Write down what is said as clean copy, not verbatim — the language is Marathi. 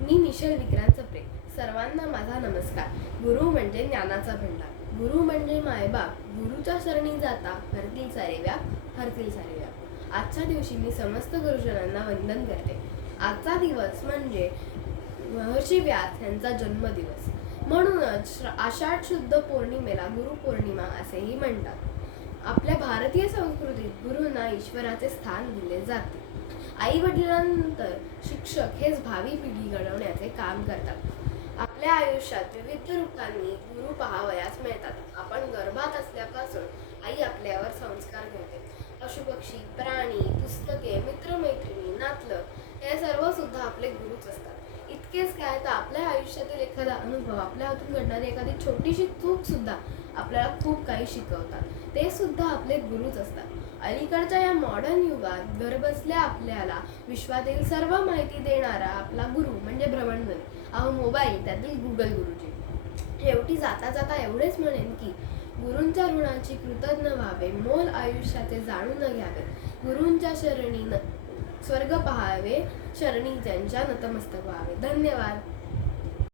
मी मिशेल विक्रांत चपरे. सर्वांना माझा नमस्कार. गुरु म्हणजे ज्ञानाचा भंडार, गुरु म्हणजे मायबाप. गुरुच्या शरणी जाता हरतील सारे व्याप, हरतील सारे व्याप. आजच्या दिवशी मी समस्त गुरुजनांना वंदन करते. आजचा दिवस म्हणजे महर्षी व्यास यांचा जन्मदिवस. म्हणूनच आषाढ शुद्ध पौर्णिमेला गुरुपौर्णिमा असेही म्हणतात. आपल्या भारतीय संस्कृतीत गुरुंना ईश्वराचे स्थान दिले जाते. आई वडिलांनंतर शिक्षक हेच भावी पिढी घडवण्याचे काम करतात. आपल्या आयुष्यात विविध रूपांनी गुरु पाहावयास मिळतात. आपण गर्भात असल्यापासून आई आपल्यावर संस्कार करते. पशुपक्षी, प्राणी, पुस्तके, मित्रमैत्रिणी, नातलं हे सर्व सुद्धा आपले गुरुच असतात. इतकेच काय तर आपल्या आयुष्यातील एखादा अनुभव, आपल्या हातून घडणारी एखादी छोटीशी चूक सुद्धा आपल्याला खूप काही शिकवतात. ते सुद्धा आपले गुरुच असतात. अलीकडच्या या मॉडर्न युगात घरबसल्या आपल्याला विश्वातील सर्व माहिती देणारा आपला गुरु म्हणजे भ्रमणध्वनी, अहो मोबाईल, त्यातील गुगल गुरुजी. शेवटी जाता जाता एवढेच म्हणेन की गुरूंच्या ऋणाची कृतज्ञ व्हावे, मोल आयुष्याचे जाणून घ्यावे, गुरूंच्या शरणी स्वर्ग पहावे, शरणी त्यांच्या नतमस्तक व्हावे. धन्यवाद.